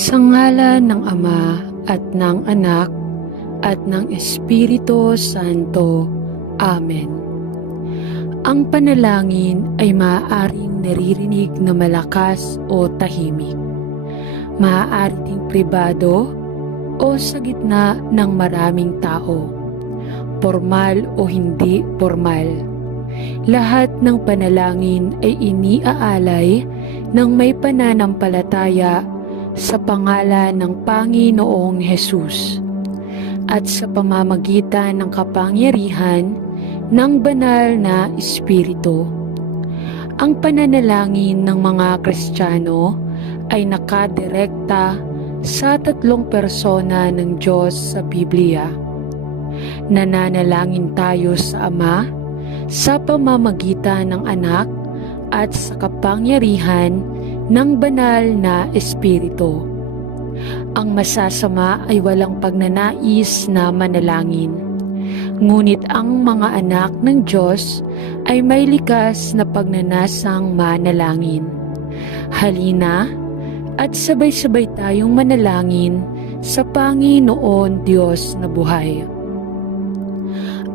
Sa ngalan ng Ama at ng Anak at ng Espiritu Santo. Amen. Ang panalangin ay maaaring naririnig na malakas o tahimik. Maaari ding pribado o sa gitna ng maraming tao. Formal o hindi formal. Lahat ng panalangin ay iniaalay ng may pananampalataya sa pangalan ng Panginoong Hesus at sa pamamagitan ng kapangyarihan ng banal na Espiritu. Ang pananalangin ng mga Kristiyano ay nakadirekta sa tatlong persona ng Diyos sa Biblia. Nananalangin tayo sa Ama sa pamamagitan ng Anak at sa kapangyarihan ng banal na Espiritu. Ang masasama ay walang pagnanais na manalangin. Ngunit ang mga anak ng Diyos ay may likas na pagnanasang manalangin. Halina at sabay-sabay tayong manalangin sa Panginoon Diyos na buhay.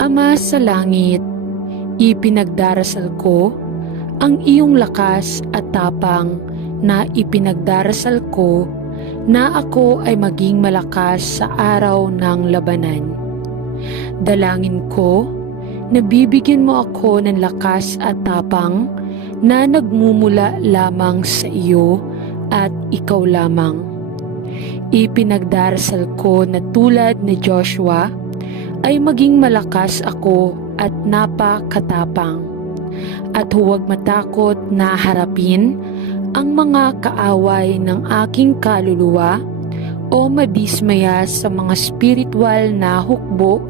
Ama sa langit, ipinagdarasal ko ang iyong lakas at tapang na ipinagdarasal ko na ako ay maging malakas sa araw ng labanan. Dalangin ko na bibigyan mo ako ng lakas at tapang na nagmumula lamang sa iyo at ikaw lamang. Ipinagdarasal ko na tulad ni Joshua ay maging malakas ako at napakatapang, at huwag matakot na harapin ang mga kaaway ng aking kaluluwa o madismaya sa mga spiritual na hukbo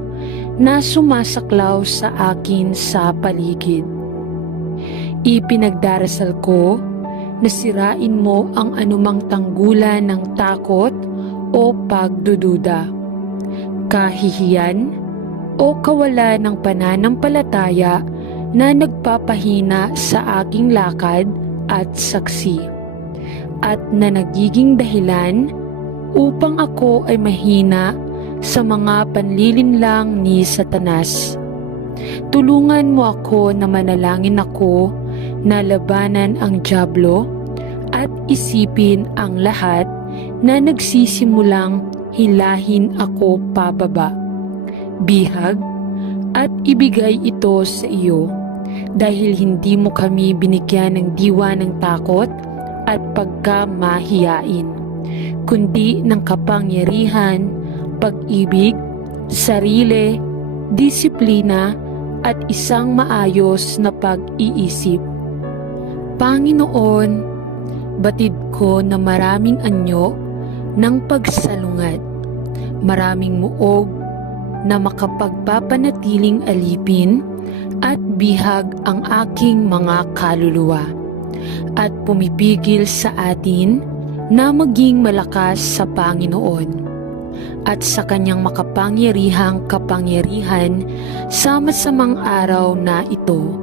na sumasaklaw sa akin sa paligid. Ipinagdarasal ko na sirain mo ang anumang tanggulan ng takot o pagdududa, kahihiyan o kawalan ng pananampalataya na nagpapahina sa aking lakad at saksi, at na nagiging dahilan upang ako ay mahina sa mga panlilinlang ni Satanas. Tulungan mo ako na manalangin ako na labanan ang dyablo at isipin ang lahat na nagsisimulang hilahin ako pababa, bihag, at ibigay ito sa iyo. Dahil hindi mo kami binigyan ng diwa ng takot at pagkamahiyain, kundi ng kapangyarihan, pag-ibig, sarili, disiplina, at isang maayos na pag-iisip. Panginoon, batid ko na maraming anyo ng pagsalungat, maraming muog na makapagpapanatiling alipin at bihag ang aking mga kaluluwa, at pumipigil sa atin na maging malakas sa Panginoon at sa kanyang makapangyarihang kapangyarihan sa masamang araw na ito.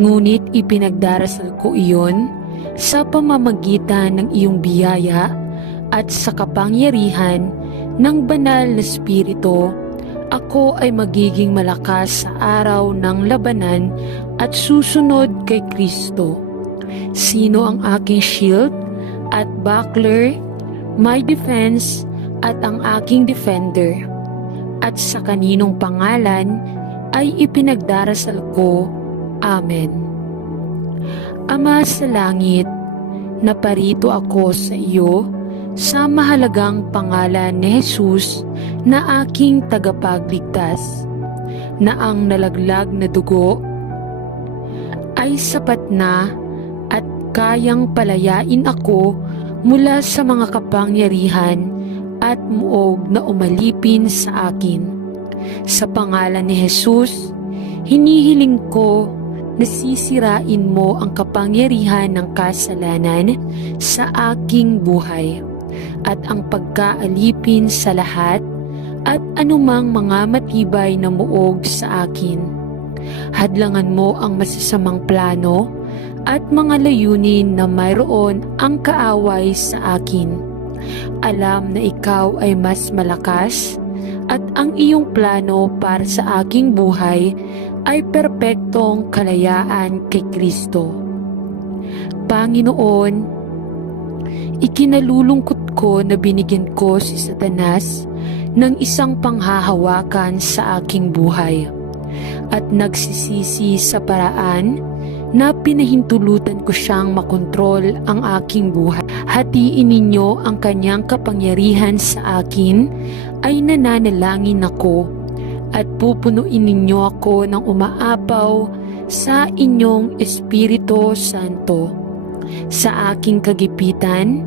Ngunit ipinagdarasal ko iyon sa pamamagitan ng iyong biyaya at sa kapangyarihan ng banal na Espiritu. Ako ay magiging malakas sa araw ng labanan at susunod kay Kristo. Sino ang aking shield at buckler, my defense at ang aking defender? At sa kaninong pangalan ay ipinagdarasal ko. Amen. Ama sa langit, naparito ako sa iyo sa mahalagang pangalan ni Hesus na aking tagapagligtas, na ang nalaglag na dugo ay sapat na at kayang palayain ako mula sa mga kapangyarihan at muog na umalipin sa akin. Sa pangalan ni Hesus, hinihiling ko na sisirain mo ang kapangyarihan ng kasalanan sa aking buhay, at ang pagkaalipin sa lahat at anumang mga matibay na muog sa akin. Hadlangan mo ang masasamang plano at mga layunin na mayroon ang kaaway sa akin, Alam na ikaw ay mas malakas at ang iyong plano para sa aking buhay ay perpektong kalayaan kay Kristo. Panginoon, ikinalulungkot ko na binigyan ko si Satanas ng isang panghahawakan sa aking buhay at nagsisisi sa paraan na pinahintulutan ko siyang makontrol ang aking buhay. Hatiin ninyo ang kanyang kapangyarihan sa akin, ay nananalangin ako at pupunuin ninyo ako ng umaapaw sa inyong Espiritu Santo. Sa aking kagipitan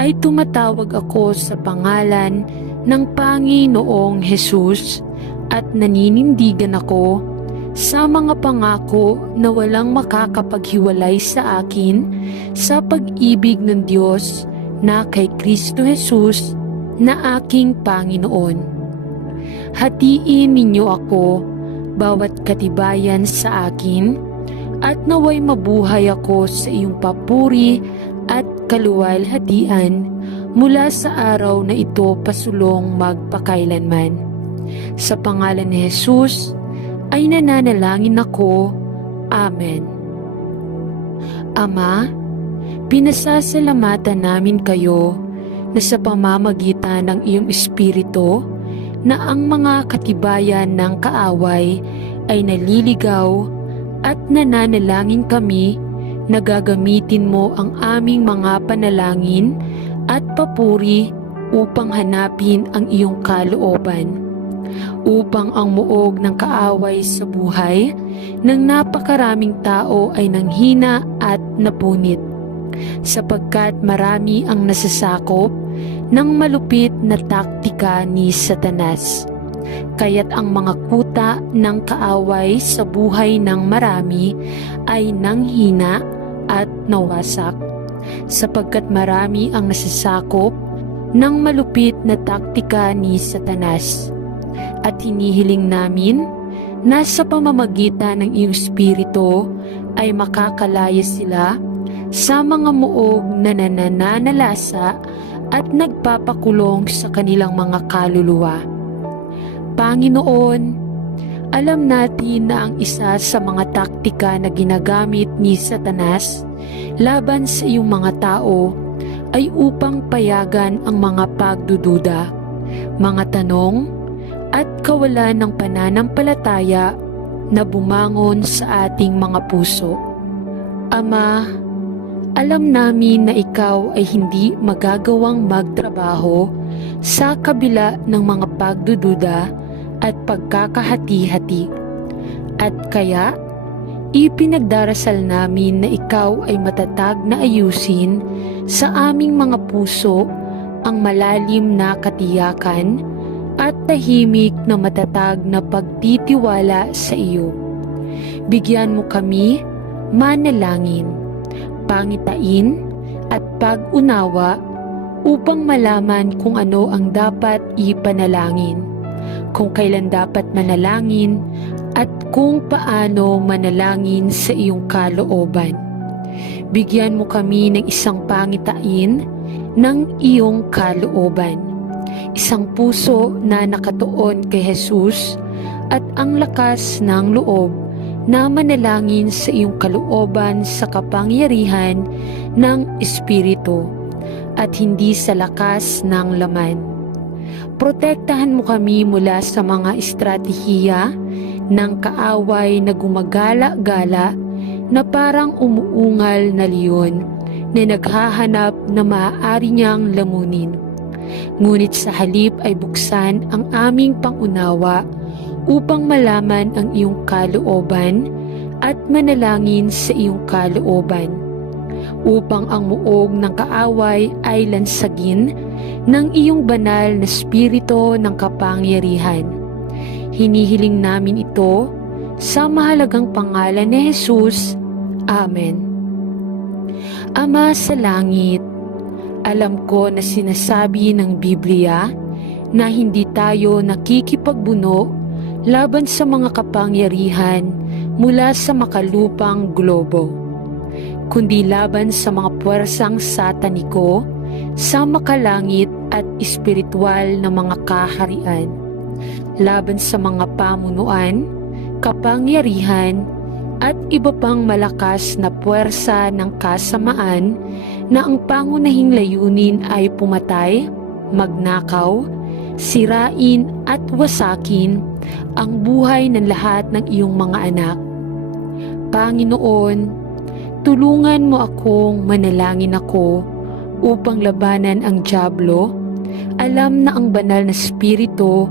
ay tumatawag ako sa pangalan ng Panginoong Hesus at naninindigan ako sa mga pangako na walang makakapaghiwalay sa akin sa pag-ibig ng Diyos na kay Kristo Jesus na aking Panginoon. Hatiin ninyo ako bawat katibayan sa akin at naway mabuhay ako sa iyong papuri at kaluwalhatian mula sa araw na ito pasulong magpakailanman. Sa pangalan ni Jesus ay nananalangin ako. Amen. Ama, pinasasalamatan namin kayo na sa pamamagitan ng iyong Espiritu na ang mga katibayan ng kaaway ay naliligaw at nananalangin kami na gagamitin mo ang aming mga panalangin at papuri upang hanapin ang iyong kalooban, upang ang muog ng kaaway sa buhay ng napakaraming tao ay nanghina at napunit, sapagkat marami ang nasasakop ng malupit na taktika ni Satanas. Kaya't ang mga kuta ng kaaway sa buhay ng marami ay nanghina at nawasak, sapagkat marami ang nasasakop ng malupit na taktika ni Satanas. At hinihiling namin na sa pamamagitan ng iyong Espiritu ay makakalaya sila sa mga muog na nananalasa at nagpapakulong sa kanilang mga kaluluwa. Panginoon, alam natin na ang isa sa mga taktika na ginagamit ni Satanas laban sa iyong mga tao ay upang payagan ang mga pagdududa, mga tanong, at kawalan ng pananampalataya na bumangon sa ating mga puso. Ama, alam namin na ikaw ay hindi magagawang magtrabaho sa kabila ng mga pagdududa at pagkakahati-hati. At kaya, ipinagdarasal namin na ikaw ay matatag na ayusin sa aming mga puso ang malalim na katiyakan at tahimik na matatag na pagtitiwala sa iyo. Bigyan mo kami manalangin, pangitain at pag-unawa upang malaman kung ano ang dapat ipanalangin, kung kailan dapat manalangin at kung paano manalangin sa iyong kalooban. Bigyan mo kami ng isang pangitain ng iyong kalooban, isang puso na nakatuon kay Jesus at ang lakas ng loob na manalangin sa iyong kalooban sa kapangyarihan ng Espiritu at hindi sa lakas ng laman. Protektahan mo kami mula sa mga estratehiya ng kaaway na gumagala-gala na parang umuungal na leon na naghahanap na maaari niyang lamunin. Ngunit sa halip ay buksan ang aming pangunawa upang malaman ang iyong kalooban at manalangin sa iyong kalooban, upang ang muog ng kaaway ay lansagin ng iyong banal na spirito ng kapangyarihan. Hinihiling namin ito sa mahalagang pangalan ni Jesus. Amen. Ama sa langit, alam ko na sinasabi ng Biblia na hindi tayo nakikipagbuno laban sa mga kapangyarihan mula sa makalupang globo, kundi laban sa mga puwersang sataniko sa makalangit at espiritual na mga kaharian, laban sa mga pamunuan, kapangyarihan, at iba pang malakas na puwersa ng kasamaan na ang pangunahing layunin ay pumatay, magnakaw, sirain at wasakin ang buhay ng lahat ng iyong mga anak. Panginoon, tulungan mo akong manalangin ako upang labanan ang dyablo. Alam na ang banal na spirito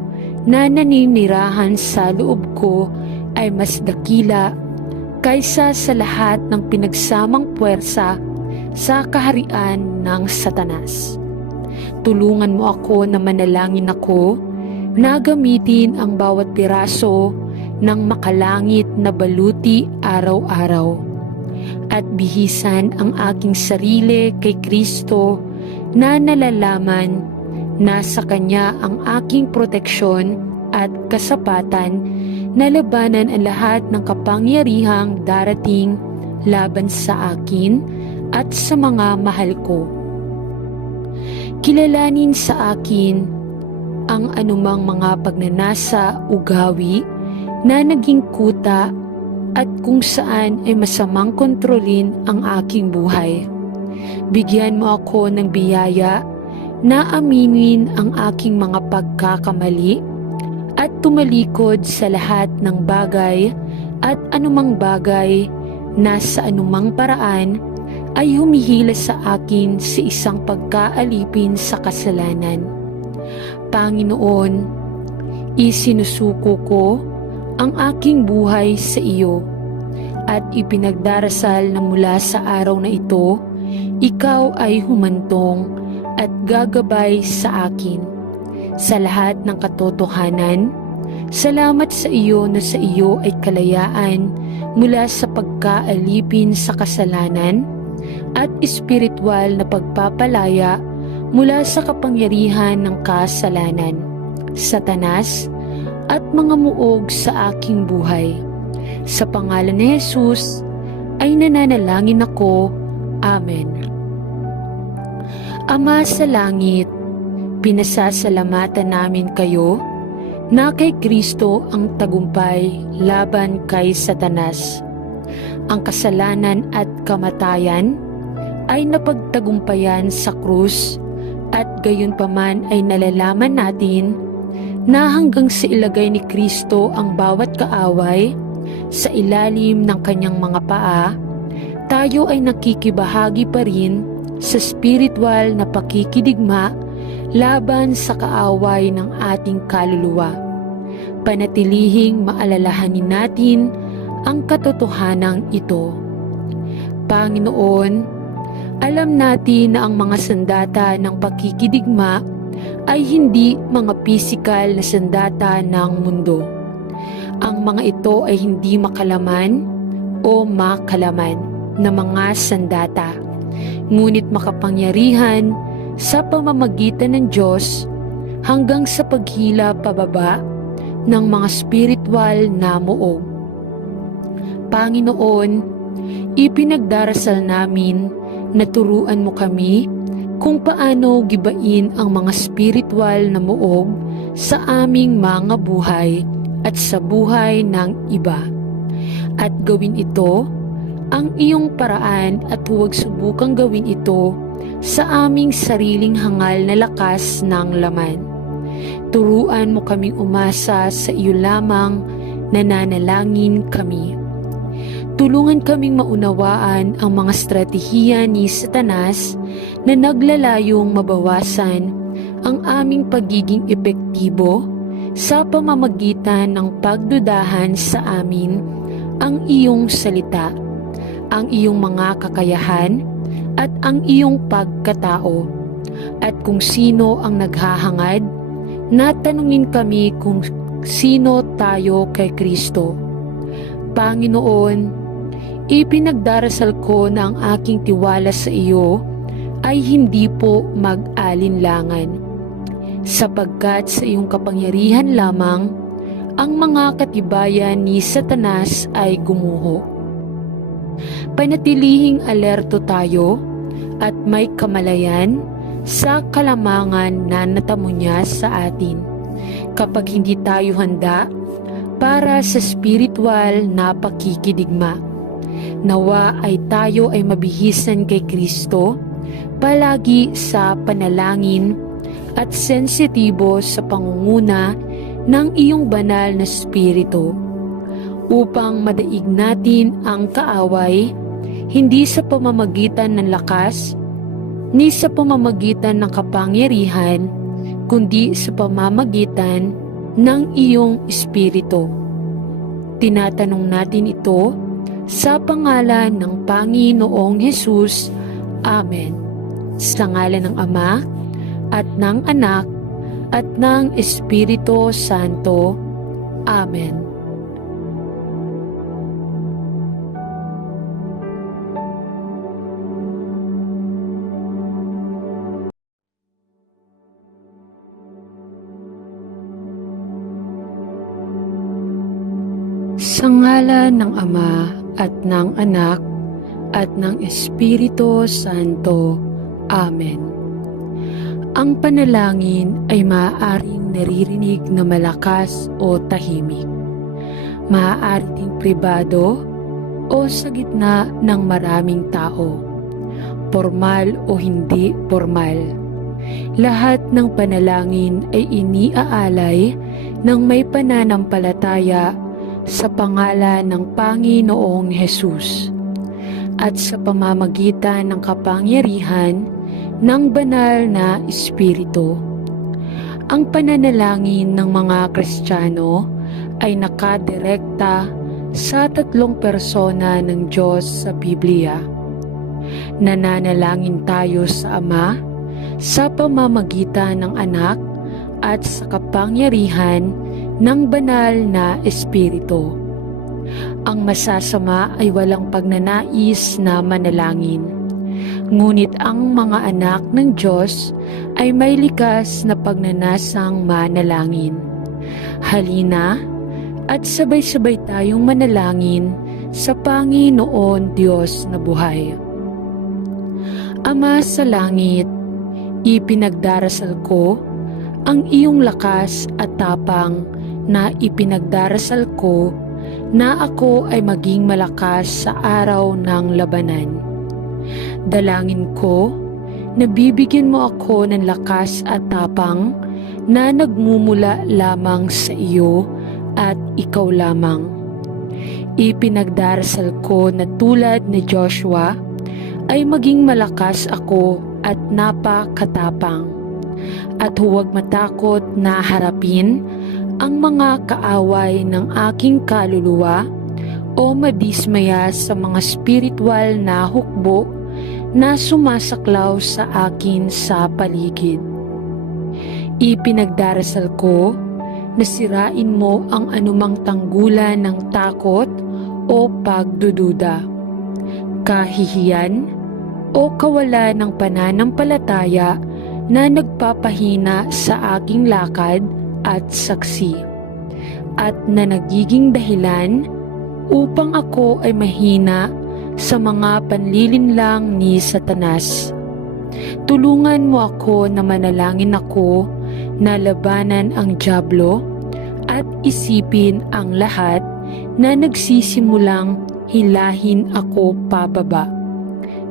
na naninirahan sa loob ko ay mas dakila kaysa sa lahat ng pinagsamang puwersa sa kaharian ng Satanas. Tulungan mo ako na manalangin ako na gamitin ang bawat piraso ng makalangit na baluti araw-araw at bihisan ang aking sarili kay Kristo na nalalaman na sa Kanya ang aking proteksyon at kasapatan na labanan ang lahat ng kapangyarihang darating laban sa akin at sa mga mahal ko. Kilalanin sa akin ang anumang mga pagnanasa o gawi na naging kuta at kung saan ay masamang kontrolin ang aking buhay. Bigyan mo ako ng biyaya na aminin ang aking mga pagkakamali at tumalikod sa lahat ng bagay at anumang bagay na sa anumang paraan ay humihila sa akin sa isang pagkaalipin sa kasalanan. Panginoon, isinusuko ko ang aking buhay sa iyo at ipinagdarasal na mula sa araw na ito, ikaw ay humantong at gagabay sa akin sa lahat ng katotohanan. Salamat sa iyo na sa iyo ay kalayaan mula sa pagkaalipin sa kasalanan at espiritual na pagpapalaya mula sa kapangyarihan ng kasalanan, Satanas, at mga muog sa aking buhay. Sa pangalan ni Jesus ay nananalangin ako. Amen. Ama sa langit, pinasasalamatan namin kayo na kay Kristo ang tagumpay laban kay Satanas. Ang kasalanan at kamatayan ay napagtagumpayan sa krus at gayunpaman ay nalalaman natin na hanggang sa ilagay ni Kristo ang bawat kaaway sa ilalim ng kanyang mga paa, tayo ay nakikibahagi pa rin sa spiritual na pakikidigma laban sa kaaway ng ating kaluluwa. Panatilihing maalalahanin natin ang katotohanang ito. Panginoon, alam natin na ang mga sandata ng pakikidigma ay hindi mga pisikal na sandata ng mundo. Ang mga ito ay hindi makalaman o makalaman na mga sandata, ngunit makapangyarihan sa pamamagitan ng Diyos hanggang sa paghila pababa ng mga spiritual na muog. Panginoon, ipinagdarasal namin na turuan mo kami kung paano gibain ang mga spiritual na muog sa aming mga buhay at sa buhay ng iba. At gawin ito ang iyong paraan at huwag subukang gawin ito sa aming sariling hangal na lakas ng laman. Turuan mo kaming umasa sa iyo lamang, nananalangin kami. Tulungan kaming maunawaan ang mga estratehiya ni Satanas na naglalayong mabawasan ang aming pagiging epektibo sa pamamagitan ng pagdudahan sa amin ang iyong salita, ang iyong mga kakayahan at ang iyong pagkatao. At kung sino ang naghahangad, natanungin kami kung sino tayo kay Kristo. Panginoon, ipinagdarasal ko na ang aking tiwala sa iyo ay hindi po mag-alinlangan, sapagkat sa iyong kapangyarihan lamang ang mga katibayan ni Satanas ay gumuho. Panatilihing alerto tayo at may kamalayan sa kalamangan na natamo niya sa atin. Kapag hindi tayo handa para sa spiritual na pakikidigma, nawa ay tayo ay mabihisan kay Kristo palagi sa panalangin at sensitibo sa pangunguna ng iyong banal na spirito, upang madaig natin ang kaaway, hindi sa pamamagitan ng lakas, ni sa pamamagitan ng kapangyarihan, kundi sa pamamagitan ng iyong espiritu. Tinatanong natin ito sa pangalan ng Panginoong Hesus. Amen. Sa ngalan ng Ama, at ng Anak, at ng Espiritu Santo. Amen. Sa ngalan ng Ama, at ng Anak, at ng Espiritu Santo. Amen. Ang panalangin ay maaaring naririnig na malakas o tahimik. Maaari ding pribado o sa gitna ng maraming tao. Formal o hindi formal. Lahat ng panalangin ay iniaalay ng may pananampalataya sa pangalan ng Panginoong Hesus at sa pamamagitan ng kapangyarihan ng banal na Espiritu. Ang pananalangin ng mga Kristiyano ay nakadirekta sa tatlong persona ng Diyos sa Biblia. Nananalangin tayo sa Ama sa pamamagitan ng Anak at sa kapangyarihan ng banal na Espiritu. Ang masasama ay walang pagnanais na manalangin. Ngunit ang mga anak ng Diyos ay may likas na pagnanasang manalangin. Halina at sabay-sabay tayong manalangin sa Panginoon Diyos na buhay. Ama sa langit, ipinagdarasal ko ang iyong lakas at tapang na ipinagdarasal ko na ako ay maging malakas sa araw ng labanan. Dalangin ko na bibigyan mo ako ng lakas at tapang na nagmumula lamang sa iyo at ikaw lamang. Ipinagdarasal ko na tulad ni Joshua ay maging malakas ako at napakatapang, at huwag matakot na harapin ang mga kaaway ng aking kaluluwa o madismaya sa mga spiritual na hukbo na sumasaklaw sa akin sa paligid. Ipinagdarasal ko na sirain mo ang anumang tanggulan ng takot o pagdududa, kahihiyan o kawalan ng pananampalataya na nagpapahina sa aking lakad at saksi, at na nagiging dahilan upang ako ay mahina sa mga panlilinlang ni Satanas. Tulungan mo ako na manalangin ako na labanan ang dyablo at isipin ang lahat na nagsisimulang hilahin ako pababa,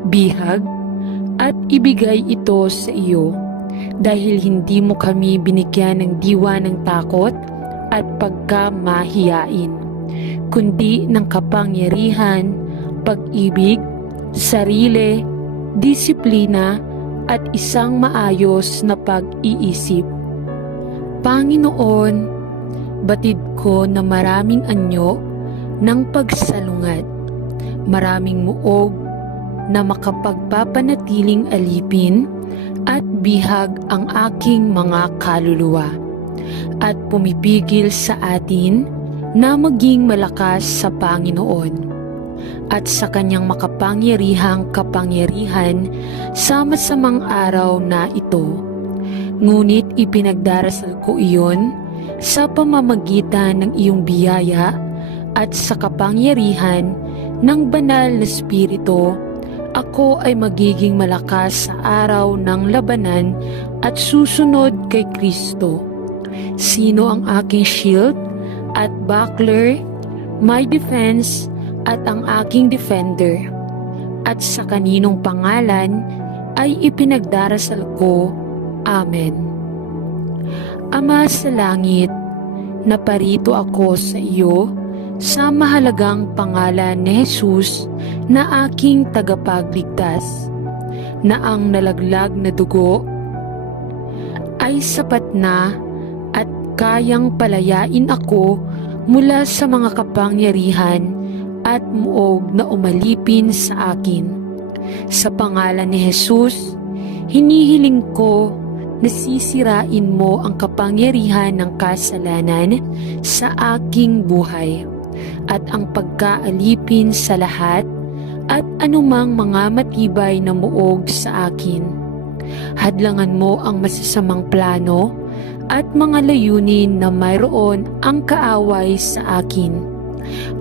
bihag, at ibigay ito sa iyo, dahil hindi mo kami binigyan ng diwa ng takot at pagkamahiyain, kundi ng kapangyarihan, pag-ibig, sarili, disiplina, at isang maayos na pag-iisip. Panginoon, batid ko na maraming anyo ng pagsalungat, maraming muog na makapagpapanatiling alipin at bihag ang aking mga kaluluwa, at pumipigil sa atin na maging malakas sa Panginoon at sa kanyang makapangyarihang kapangyarihan sa masamang araw na ito. Ngunit ipinagdarasal ko iyon sa pamamagitan ng iyong biyaya at sa kapangyarihan ng banal na Espiritu Ako ay magiging malakas sa araw ng labanan at susunod kay Kristo. Sino ang aking shield at buckler, my defense at ang aking defender? At sa kaninong pangalan ay ipinagdarasal ko. Amen. Ama sa langit, naparito ako sa iyo sa mahalagang pangalan ni Jesus na aking tagapagligtas, na ang nalaglag na dugo ay sapat na at kayang palayain ako mula sa mga kapangyarihan at muog na umalipin sa akin. Sa pangalan ni Jesus, hinihiling ko na sisirain mo ang kapangyarihan ng kasalanan sa aking buhay at ang pagkaalipin sa lahat at anumang mga matibay na muog sa akin. Hadlangan mo ang masasamang plano at mga layunin na mayroon ang kaaway sa akin.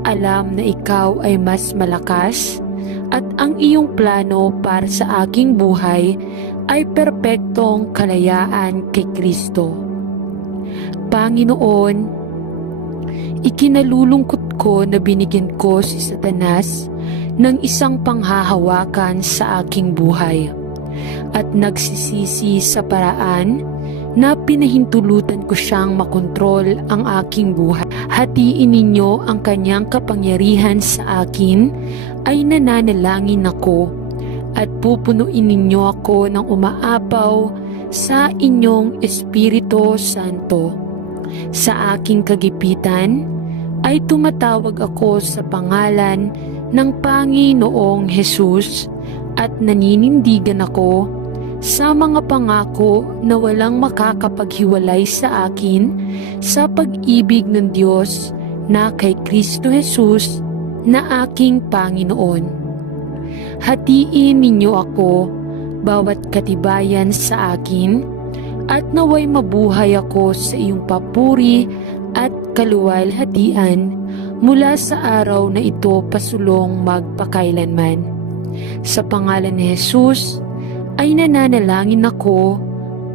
Alam na ikaw ay mas malakas at ang iyong plano para sa aking buhay ay perpektong kalayaan kay Kristo. Panginoon, ikinalulungkot ko na binigyan ko si Satanas ng isang panghahawakan sa aking buhay at nagsisisi sa paraan na pinahintulutan ko siyang makontrol ang aking buhay. Hatiin ninyo ang kanyang kapangyarihan sa akin, ay nananalangin ako at pupunuin ninyo ako ng umaapaw sa inyong Espiritu Santo. Sa aking kagipitan ay tumatawag ako sa pangalan ng Panginoong Jesus at naninindigan ako sa mga pangako na walang makakapaghiwalay sa akin sa pag-ibig ng Diyos na kay Kristo Jesus na aking Panginoon. Hatiin ninyo ako bawat katibayan sa akin at naway mabuhay ako sa iyong papuri at kaluwalhatian mula sa araw na ito pasulong magpakailanman. Sa pangalan ni Jesus ay nananalangin ako.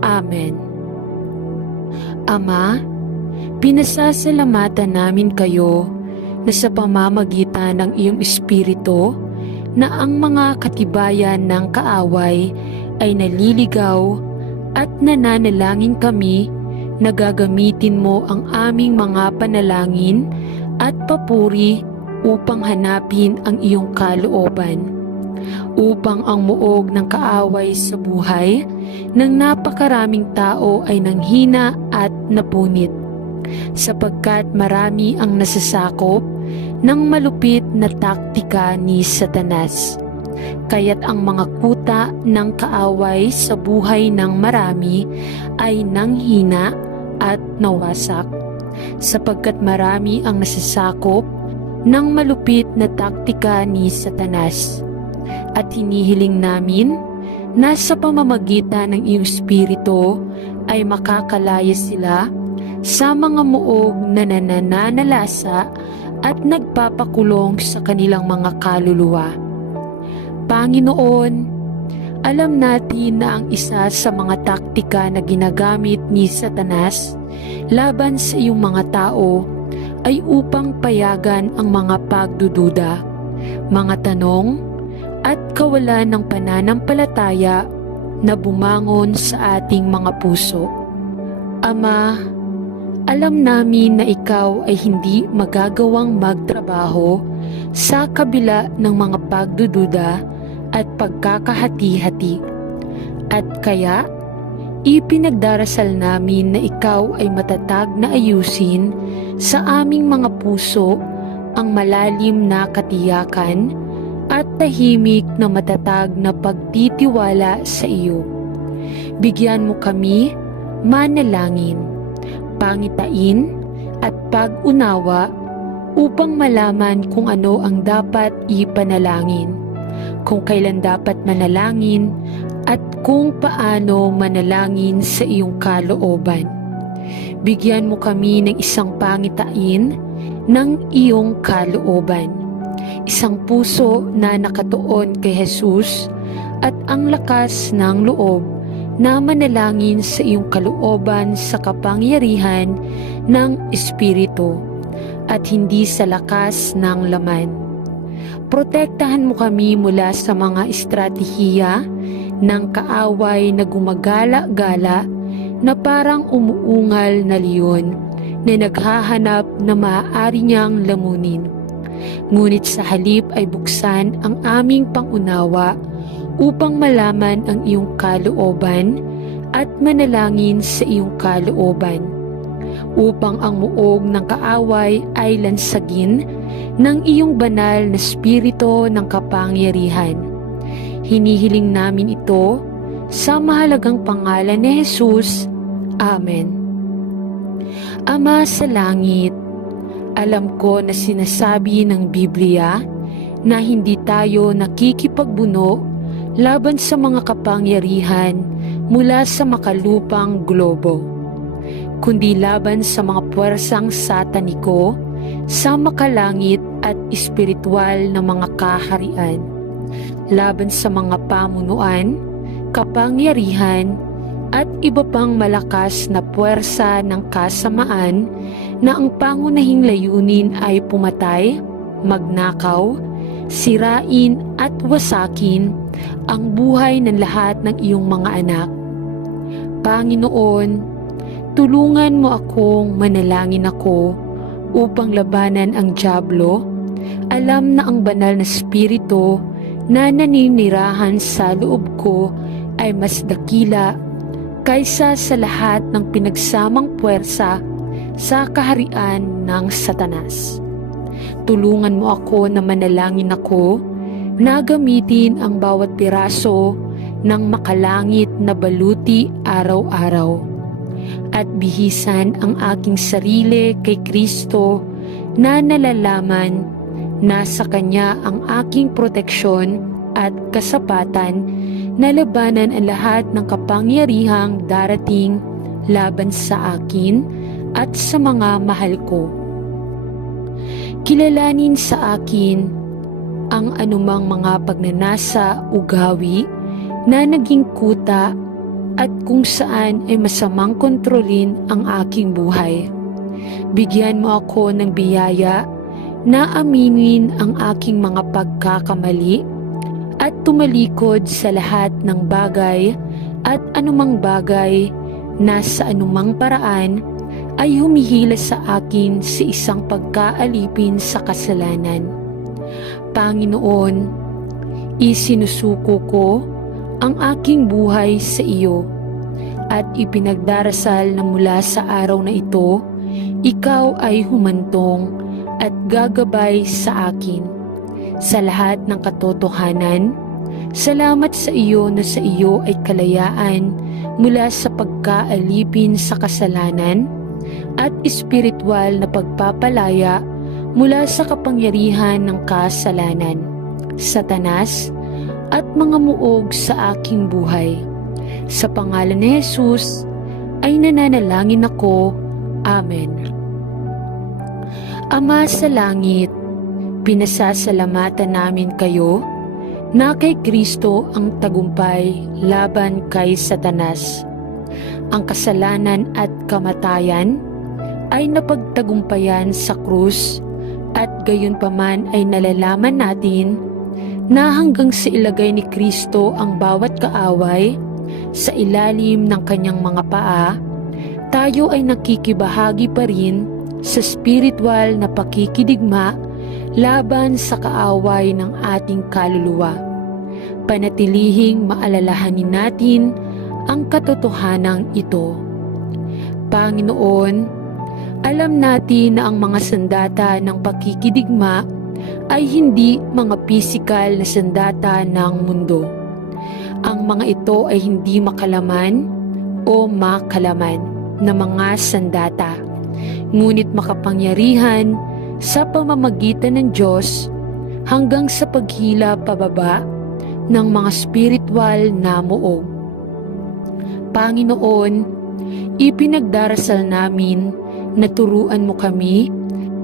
Amen. Ama, pinasasalamatan namin kayo na sa pamamagitan ng iyong Espiritu na ang mga katibayan ng kaaway ay naliligaw at nananalangin kami na gagamitin mo ang aming mga panalangin at papuri upang hanapin ang iyong kalooban, upang ang muog ng kaaway sa buhay ng napakaraming tao ay nanghina at napunit, sapagkat marami ang nasasakop ng malupit na taktika ni Satanas. Kaya't ang mga kuta ng kaaway sa buhay ng marami ay nanghina at nawasak, sapagkat marami ang nasasakop ng malupit na taktika ni Satanas. At hinihiling namin na sa pamamagitan ng iyong Espiritu ay makakalaya sila sa mga muog na nananalasa at nagpapakulong sa kanilang mga kaluluwa. Panginoon, alam natin na ang isa sa mga taktika na ginagamit ni Satanas laban sa iyong mga tao ay upang payagan ang mga pagdududa, mga tanong, at kawalan ng pananampalataya na bumangon sa ating mga puso. Ama, alam namin na ikaw ay hindi magagawang magtrabaho sa kabila ng mga pagdududa at pagkakahati-hati. At kaya, ipinagdarasal namin na ikaw ay matatag na ayusin sa aming mga puso ang malalim na katiyakan at tahimik na matatag na pagtitiwala sa iyo. Bigyan mo kami manalangin, pangitain at pag-unawa upang malaman kung ano ang dapat ipanalangin, kung kailan dapat manalangin at kung paano manalangin sa iyong kalooban. Bigyan mo kami ng isang pangitain ng iyong kalooban. isang puso na nakatuon kay Jesus at ang lakas ng loob na manalangin sa iyong kalooban sa kapangyarihan ng Espiritu at hindi sa lakas ng laman. Protektahan mo kami mula sa mga estratehiya ng kaaway na gumagala-gala na parang umuungal na leon na naghahanap na maaari niyang lamunin. Ngunit sa halip ay buksan ang aming pangunawa upang malaman ang iyong kalooban at manalangin sa iyong kalooban, upang ang muog ng kaaway ay lansagin ng iyong banal na spirito ng kapangyarihan. Hinihiling namin ito sa mahalagang pangalan ni Jesus. Amen. Ama sa langit, alam ko na sinasabi ng Biblia na hindi tayo nakikipagbuno laban sa mga kapangyarihan mula sa makalupang globo, kundi laban sa mga puwersang sataniko sa makalangit at espiritual na mga kaharian, laban sa mga pamunuan, kapangyarihan, at iba pang malakas na puwersa ng kasamaan na ang pangunahing layunin ay pumatay, magnakaw, sirain at wasakin ang buhay ng lahat ng iyong mga anak. Panginoon, tulungan mo akong manalangin ako upang labanan ang dyablo. Alam na ang banal na spirito na naninirahan sa loob ko ay mas dakila kaysa sa lahat ng pinagsamang puwersa sa kaharian ng Satanas. Tulungan mo ako na manalangin ako na gamitin ang bawat piraso ng makalangit na baluti araw-araw at bihisan ang aking sarili kay Kristo na nalalaman na sa Kanya ang aking proteksyon at kasapatan na labanan ang lahat ng kapangyarihang darating laban sa akin at sa mga mahal ko. Kilalanin sa akin ang anumang mga pagnanasa ugawi na naging kuta at kung saan ay masamang kontrolin ang aking buhay. Bigyan mo ako ng biyaya na aminin ang aking mga pagkakamali at tumalikod sa lahat ng bagay at anumang bagay na sa anumang paraan ay humihila sa akin sa isang pagkaalipin sa kasalanan. Panginoon, isinusuko ko ang aking buhay sa iyo at ipinagdarasal na mula sa araw na ito, ikaw ay humantong at gagabay sa akin sa lahat ng katotohanan. Salamat sa iyo na sa iyo ay kalayaan mula sa pagkaalipin sa kasalanan at espiritual na pagpapalaya mula sa kapangyarihan ng kasalanan, Satanas, at mga muog sa aking buhay. Sa pangalan ni Jesus ay nananalangin ako. Amen. Ama sa langit, pinasasalamatan namin kayo na kay Kristo ang tagumpay laban kay Satanas. Ang kasalanan at kamatayan ay napagtagumpayan sa krus at gayunpaman ay nalalaman natin na hanggang sa ilagay ni Kristo ang bawat kaaway sa ilalim ng kanyang mga paa, tayo ay nakikibahagi pa rin sa spiritual na pakikidigma laban sa kaaway ng ating kaluluwa. Panatilihing maalalahanin natin ang katotohanang ito. Panginoon, alam natin na ang mga sandata ng pakikidigma ay hindi mga pisikal na sandata ng mundo. Ang mga ito ay hindi makalaman o makalaman na mga sandata, ngunit makapangyarihan sa pamamagitan ng Diyos hanggang sa paghila pababa ng mga spiritual na muog. Panginoon, ipinagdarasal namin na turuan mo kami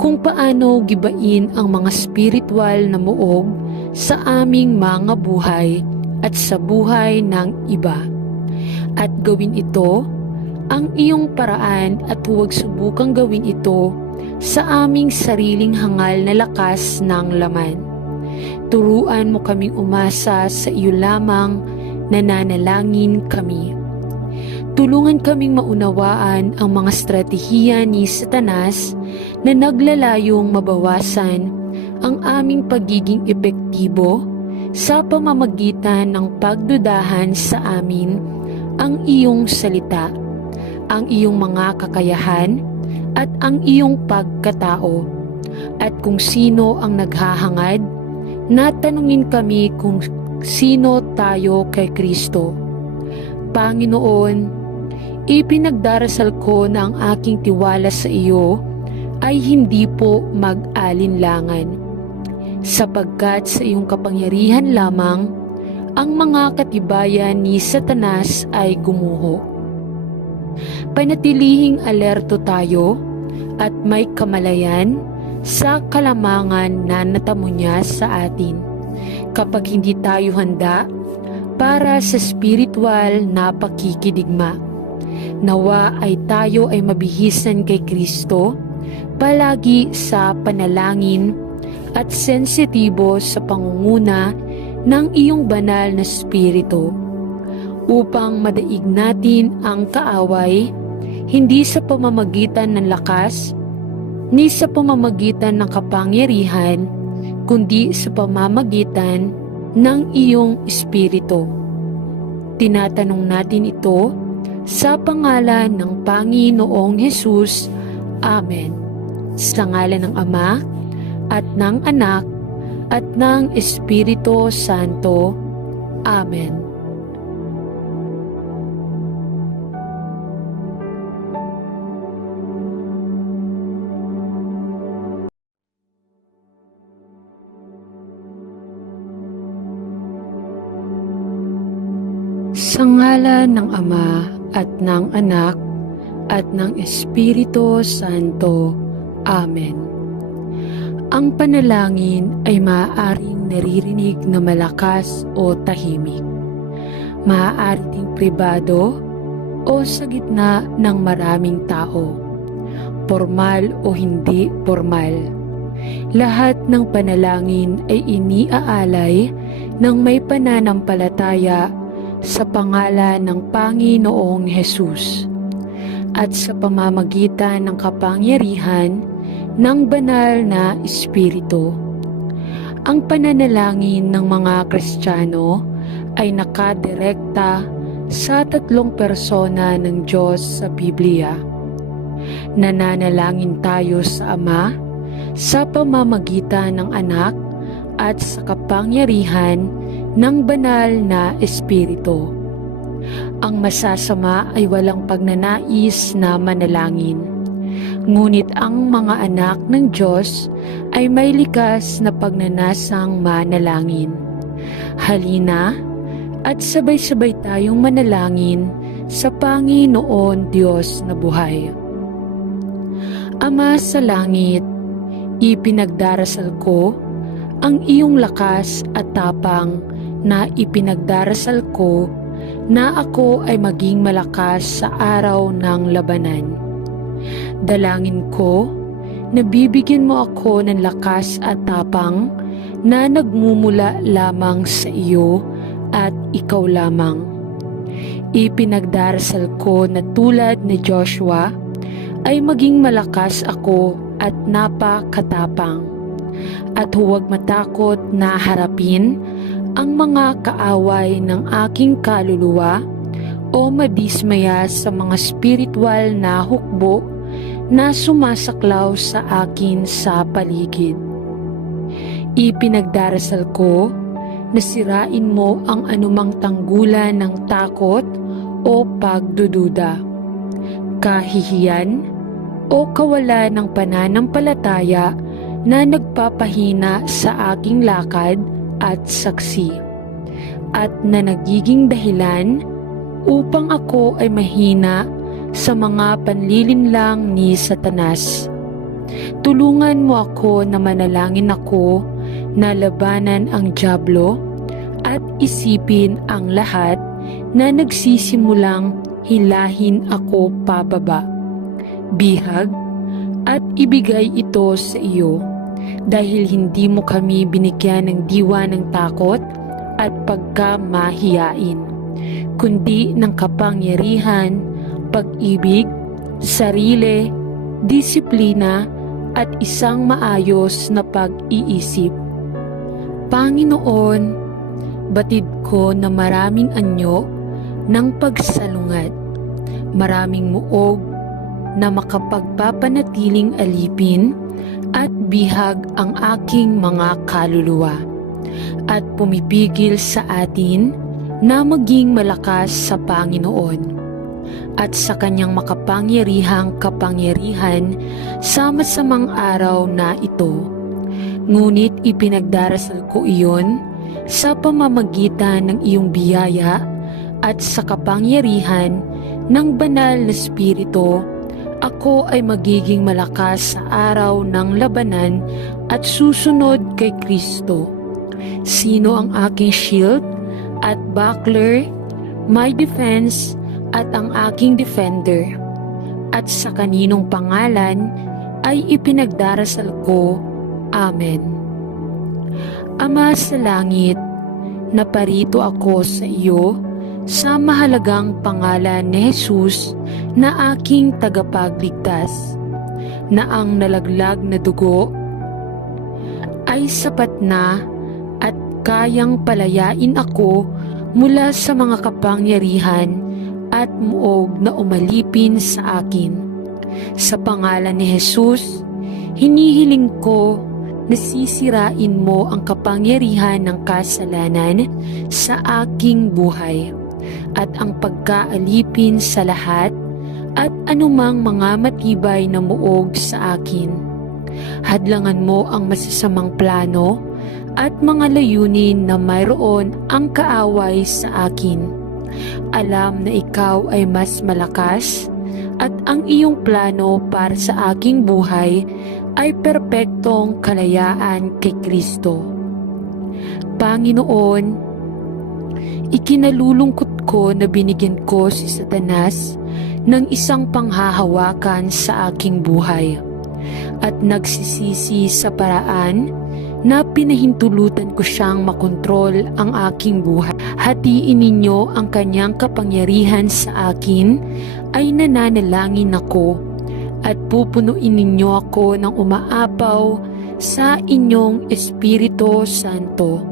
kung paano gibain ang mga spiritual na muog sa aming mga buhay at sa buhay ng iba. At gawin ito ang iyong paraan at huwag subukang gawin ito sa aming sariling hangal na lakas ng laman. Turuan mo kaming umasa sa iyo lamang, nananalangin kami. Tulungan kaming maunawaan ang mga estratehiya ni Satanas na naglalayong mabawasan ang aming pagiging epektibo sa pamamagitan ng pagdudahan sa amin ang iyong salita, ang iyong mga kakayahan at ang iyong pagkatao. At kung sino ang naghahangad, natanungin kami kung sino tayo kay Kristo. Panginoon, ipinagdarasal ko na ang aking tiwala sa iyo ay hindi po mag-alinlangan, sapagkat sa iyong kapangyarihan lamang ang mga katibayan ni Satanas ay gumuho. Panatilihing alerto tayo at may kamalayan sa kalamangan na natamo niya sa atin kapag hindi tayo handa para sa spiritual na pakikidigma. Nawa ay tayo ay mabihisan kay Kristo palagi sa panalangin at sensitibo sa pangunguna ng iyong banal na spirito, upang madaig natin ang kaaway, hindi sa pamamagitan ng lakas, ni sa pamamagitan ng kapangyarihan, kundi sa pamamagitan ng iyong espiritu. Tinatanong natin ito sa pangalan ng Panginoong Hesus. Amen. Sa ngalan ng Ama, at ng Anak, at ng Espiritu Santo. Amen. Sa ngalan ng Ama, at ng Anak, at ng Espiritu Santo. Amen. Ang panalangin ay maaaring naririnig na malakas o tahimik. Maaari ding pribado o sa gitna ng maraming tao. Formal o hindi formal. Lahat ng panalangin ay iniaalay ng may pananampalataya sa pangalan ng Panginoong Hesus at sa pamamagitan ng kapangyarihan ng banal na Espiritu. Ang pananalangin ng mga Kristiyano ay nakadirekta sa tatlong persona ng Diyos sa Biblia. Nananalangin tayo sa Ama sa pamamagitan ng Anak at sa kapangyarihan ng banal na Espiritu. Ang masasama ay walang pagnanais na manalangin. Ngunit ang mga anak ng Diyos ay may likas na pagnanasang manalangin. Halina at sabay-sabay tayong manalangin sa Panginoon Diyos na buhay. Ama sa langit, ipinagdarasal ko ang iyong lakas at tapang na ipinagdarasal ko na ako ay maging malakas sa araw ng labanan. Dalangin ko na bibigyan mo ako ng lakas at tapang na nagmumula lamang sa iyo at ikaw lamang. Ipinagdarasal ko na tulad ni Joshua ay maging malakas ako at napakatapang, at huwag matakot na harapin ang mga kaaway ng aking kaluluwa o madismaya sa mga spiritual na hukbo na sumasaklaw sa akin sa paligid. Ipinagdarasal ko na sirain mo ang anumang tanggulan ng takot o pagdududa, kahihiyan o kawalan ng pananampalataya na nagpapahina sa aking lakad at saksi, at na nagiging dahilan upang ako ay mahina sa mga panlilinlang ni Satanas. Tulungan mo ako na manalangin ako na labanan ang dyablo at isipin ang lahat na nagsisimulang hilahin ako pababa. Bihag at ibigay ito sa iyo dahil hindi mo kami binigyan ng diwa ng takot at pagkamahiyain, kundi ng kapangyarihan, pag-ibig, sarili, disiplina at isang maayos na pag-iisip. Panginoon, batid ko na maraming anyo ng pagsalungat, maraming muog na makapagpapanatiling alipin at bihag ang aking mga kaluluwa at pumipigil sa atin na maging malakas sa Panginoon at sa kanyang makapangyarihang kapangyarihan sa masamang araw na ito. Ngunit ipinagdarasal ko iyon sa pamamagitan ng iyong biyaya at sa kapangyarihan ng banal na Espiritu. Ako ay magiging malakas sa araw ng labanan at susunod kay Kristo. Sino ang aking shield at buckler, my defense at ang aking defender? At sa kaninong pangalan ay ipinagdarasal ko. Amen. Ama sa langit, naparito ako sa iyo sa mahalagang pangalan ni Jesus na aking tagapagligtas, na ang nalaglag na dugo ay sapat na at kayang palayain ako mula sa mga kapangyarihan at muog na umalipin sa akin. Sa pangalan ni Jesus, hinihiling ko na sisirain mo ang kapangyarihan ng kasalanan sa aking buhay at ang pagkaalipin sa lahat at anumang mga matibay na muog sa akin. Hadlangan mo ang masasamang plano at mga layunin na mayroon ang kaaway sa akin. Alam na ikaw ay mas malakas at ang iyong plano para sa aking buhay ay perpektong kalayaan kay Kristo. Panginoon, ikinalulungkot ko na binigyan ko si Satanas ng isang panghahawakan sa aking buhay at nagsisisi sa paraan na pinahintulutan ko siyang makontrol ang aking buhay. Hatiin ninyo ang kanyang kapangyarihan sa akin, ay nananalangin ako at pupunuin ninyo ako ng umaapaw sa inyong Espiritu Santo.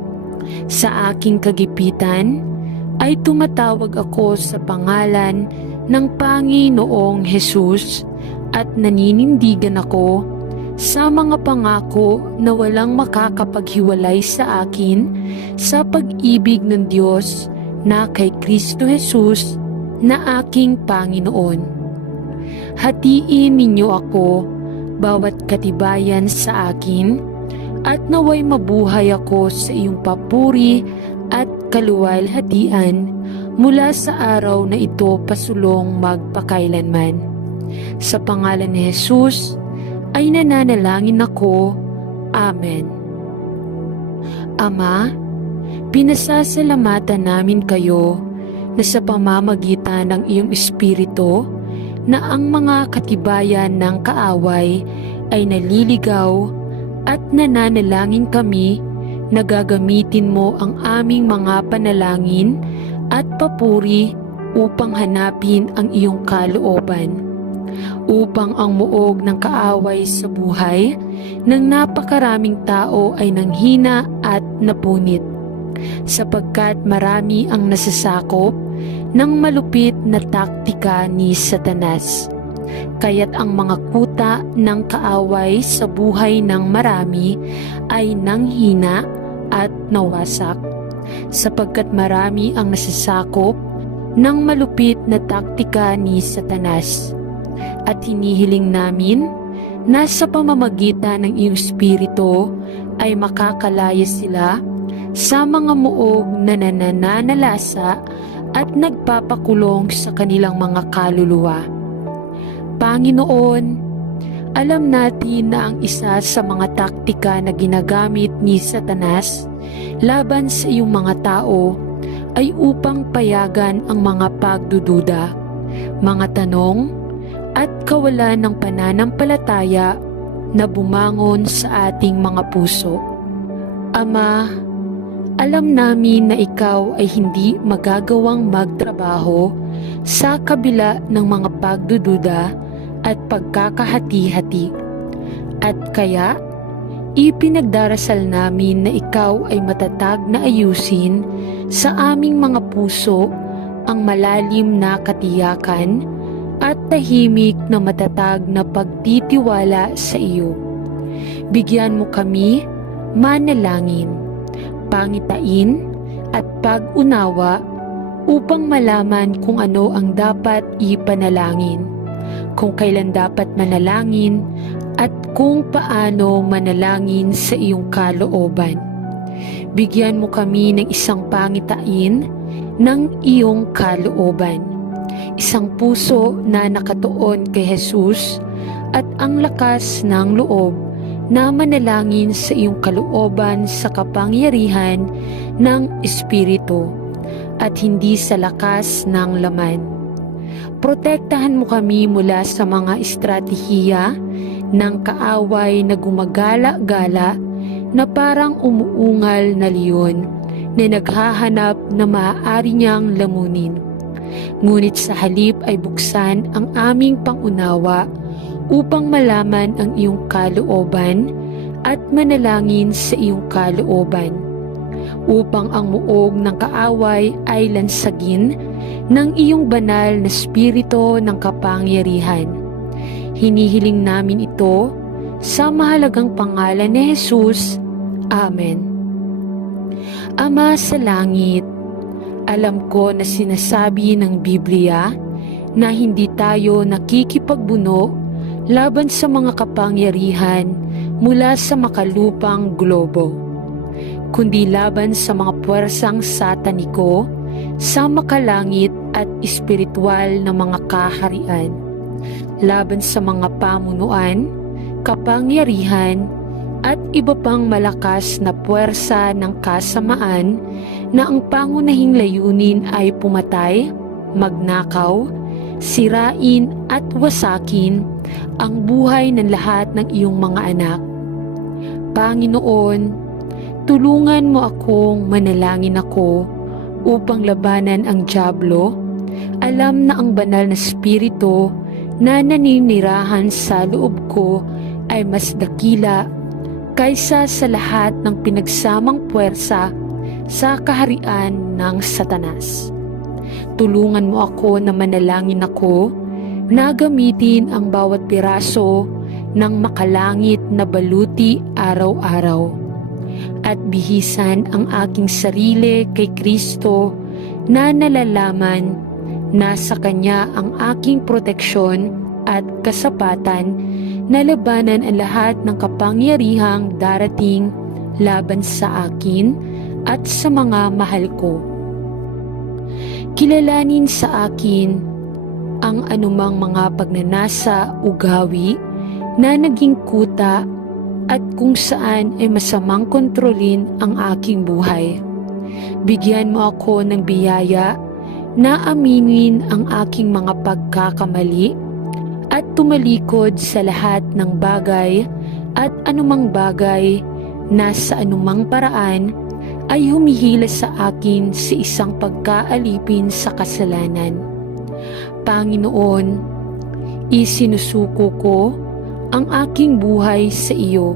Sa aking kagipitan ay tumatawag ako sa pangalan ng Panginoong Jesus at naninindigan ako sa mga pangako na walang makakapaghiwalay sa akin sa pag-ibig ng Diyos na kay Kristo Jesus na aking Panginoon. Hatiin ninyo ako bawat katibayan sa akin at naway mabuhay ako sa iyong papuri at kaluwalhatian mula sa araw na ito pasulong magpakailanman. Sa pangalan ni Jesus ay nananalangin ako. Amen. Ama, pinasasalamatan namin kayo na sa pamamagitan ng iyong Espiritu na ang mga katibayan ng kaaway ay naliligaw at nananalangin kami na gagamitin mo ang aming mga panalangin at papuri upang hanapin ang iyong kalooban, upang ang muog ng kaaway sa buhay ng napakaraming tao ay nanghina at napunit, sapagkat marami ang nasasakop ng malupit na taktika ni Satanas. Kaya't ang mga kuta ng kaaway sa buhay ng marami ay nanghina at nawasak, sapagkat marami ang nasasakop ng malupit na taktika ni Satanas. At hinihiling namin na sa pamamagitan ng iyong Espiritu ay makakalaya sila sa mga muog na nananalasa at nagpapakulong sa kanilang mga kaluluwa. Panginoon, Alam natin na ang isa sa mga taktika na ginagamit ni Satanas laban sa iyong mga tao ay upang payagan ang mga pagdududa, mga tanong, at kawalan ng pananampalataya na bumangon sa ating mga puso. Ama, alam namin na ikaw ay hindi magagawang magtrabaho sa kabila ng mga pagdududa at pagkakahati-hati. At kaya, ipinagdarasal namin na ikaw ay matatag na ayusin sa aming mga puso ang malalim na katiyakan at tahimik na matatag na pagtitiwala sa iyo. Bigyan mo kami manalangin, pangitain at pag-unawa upang malaman kung ano ang dapat ipanalangin, kung kailan dapat manalangin at kung paano manalangin sa iyong kalooban. Bigyan mo kami ng isang pangitain ng iyong kalooban, isang puso na nakatuon kay Jesus at ang lakas ng loob na manalangin sa iyong kalooban sa kapangyarihan ng Espiritu at hindi sa lakas ng laman. Protektahan mo kami mula sa mga estratehiya ng kaaway na gumagala-gala na parang umuungal na leon na naghahanap na maaari niyang lamunin. Ngunit sa halip ay buksan ang aming pangunawa upang malaman ang iyong kalooban at manalangin sa iyong kalooban, upang ang muog ng kaaway ay lansagin ng iyong banal na spirito ng kapangyarihan. Hinihiling namin ito sa mahalagang pangalan ni Jesus. Amen. Ama sa langit, alam ko na sinasabi ng Biblia na hindi tayo nakikipagbuno laban sa mga kapangyarihan mula sa makalupang globo, kundi laban sa mga puwersang sataniko sa makalangit at espiritual na mga kaharian, laban sa mga pamunuan, kapangyarihan, at iba pang malakas na puwersa ng kasamaan na ang pangunahing layunin ay pumatay, magnakaw, sirain at wasakin ang buhay ng lahat ng iyong mga anak. Panginoon, tulungan mo akong manalangin ako upang labanan ang dyablo. Alam na ang banal na spirito na naninirahan sa loob ko ay mas dakila kaysa sa lahat ng pinagsamang puwersa sa kaharian ng Satanas. Tulungan mo ako na manalangin ako na gamitin ang bawat piraso ng makalangit na baluti araw-araw at bihisan ang aking sarili kay Kristo na nalalaman na sa Kanya ang aking proteksyon at kasapatan na labanan ang lahat ng kapangyarihang darating laban sa akin at sa mga mahal ko. Kilalanin sa akin ang anumang mga pagnanasa ugawi na naging kuta at kung saan ay masamang kontrolin ang aking buhay. Bigyan mo ako ng biyaya na aminin ang aking mga pagkakamali at tumalikod sa lahat ng bagay at anumang bagay na sa anumang paraan ay humihila sa akin sa isang pagkaalipin sa kasalanan. Panginoon, isinusuko ko ang aking buhay sa iyo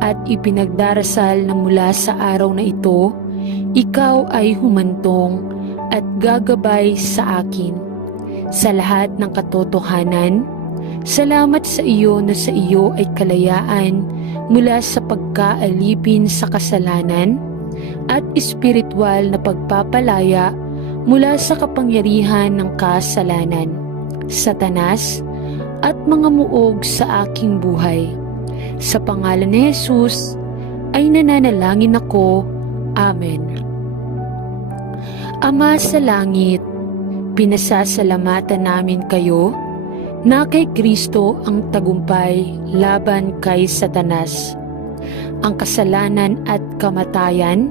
at ipinagdarasal na mula sa araw na ito, ikaw ay humantong at gagabay sa akin sa lahat ng katotohanan. Salamat sa iyo na sa iyo ay kalayaan mula sa pagkaalipin sa kasalanan at espiritual na pagpapalaya mula sa kapangyarihan ng kasalanan, Satanas, at mga muog sa aking buhay. Sa pangalan ni Jesus ay nananalangin ako. Amen. Ama sa langit, pinasasalamatan namin kayo na kay Kristo ang tagumpay laban kay Satanas. Ang kasalanan at kamatayan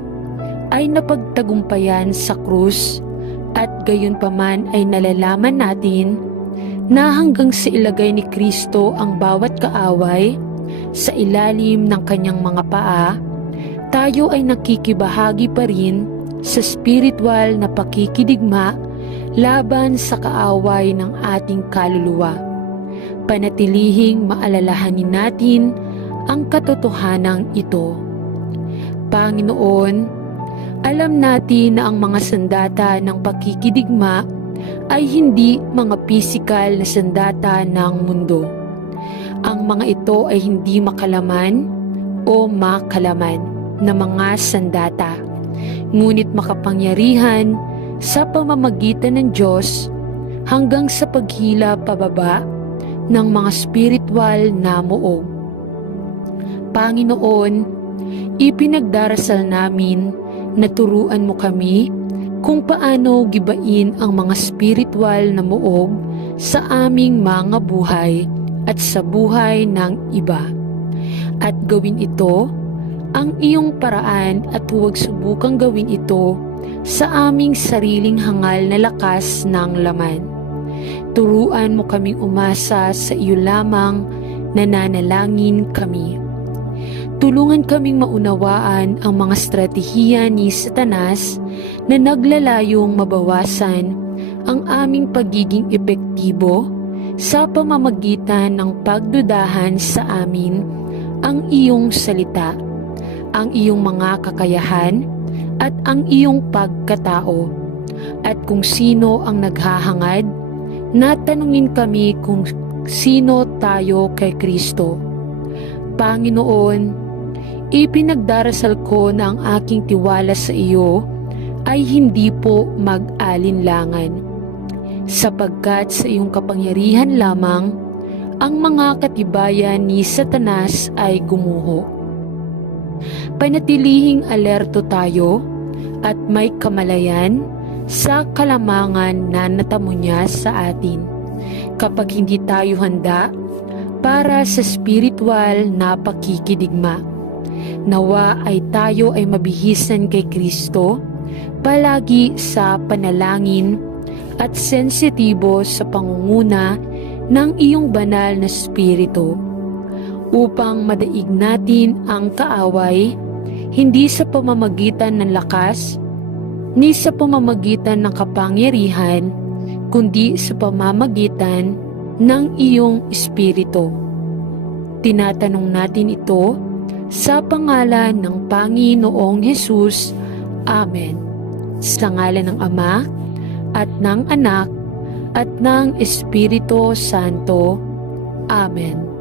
ay napagtagumpayan sa krus at gayunpaman ay nalalaman natin na hanggang sa ilagay ni Kristo ang bawat kaaway sa ilalim ng kanyang mga paa, tayo ay nakikibahagi pa rin sa spiritual na pakikidigma laban sa kaaway ng ating kaluluwa. Panatilihing maalalahanin natin ang katotohanang ito. Panginoon, alam natin na ang mga sandata ng pakikidigma ay hindi mga pisikal na sandata ng mundo. Ang mga ito ay hindi makalaman o makalaman na mga sandata, ngunit makapangyarihan sa pamamagitan ng Diyos hanggang sa paghila pababa ng mga spiritual na muog. Panginoon, ipinagdarasal namin na turuan mo kami kung paano gibain ang mga spiritual na muog sa aming mga buhay at sa buhay ng iba. At gawin ito ang iyong paraan at huwag subukang gawin ito sa aming sariling hangal na lakas ng laman. Turuan mo kaming umasa sa iyo lamang, nananalangin kami. Tulungan kaming maunawaan ang mga estratehiya ni Satanas na naglalayong mabawasan ang aming pagiging epektibo sa pamamagitan ng pagdudahan sa amin ang iyong salita, ang iyong mga kakayahan at ang iyong pagkatao. At kung sino ang naghahangad, natanungin kami kung sino tayo kay Kristo. Panginoon, ipinagdarasal ko na ang aking tiwala sa iyo ay hindi po mag-alinlangan, sapagkat sa iyong kapangyarihan lamang ang mga katibayan ni Satanas ay gumuho. Panatilihing alerto tayo at may kamalayan sa kalamangan na natamo niya sa atin kapag hindi tayo handa para sa spiritual na pakikidigma. Nawa ay tayo ay mabihisan kay Kristo palagi sa panalangin at sensitibo sa pangunguna ng iyong banal na spirito upang madaig natin ang kaaway hindi sa pamamagitan ng lakas ni sa pamamagitan ng kapangyarihan kundi sa pamamagitan ng iyong espiritu. Tinatanong natin ito sa pangalan ng Panginoong Hesus. Amen. Sa ngalan ng Ama at ng Anak at ng Espiritu Santo. Amen.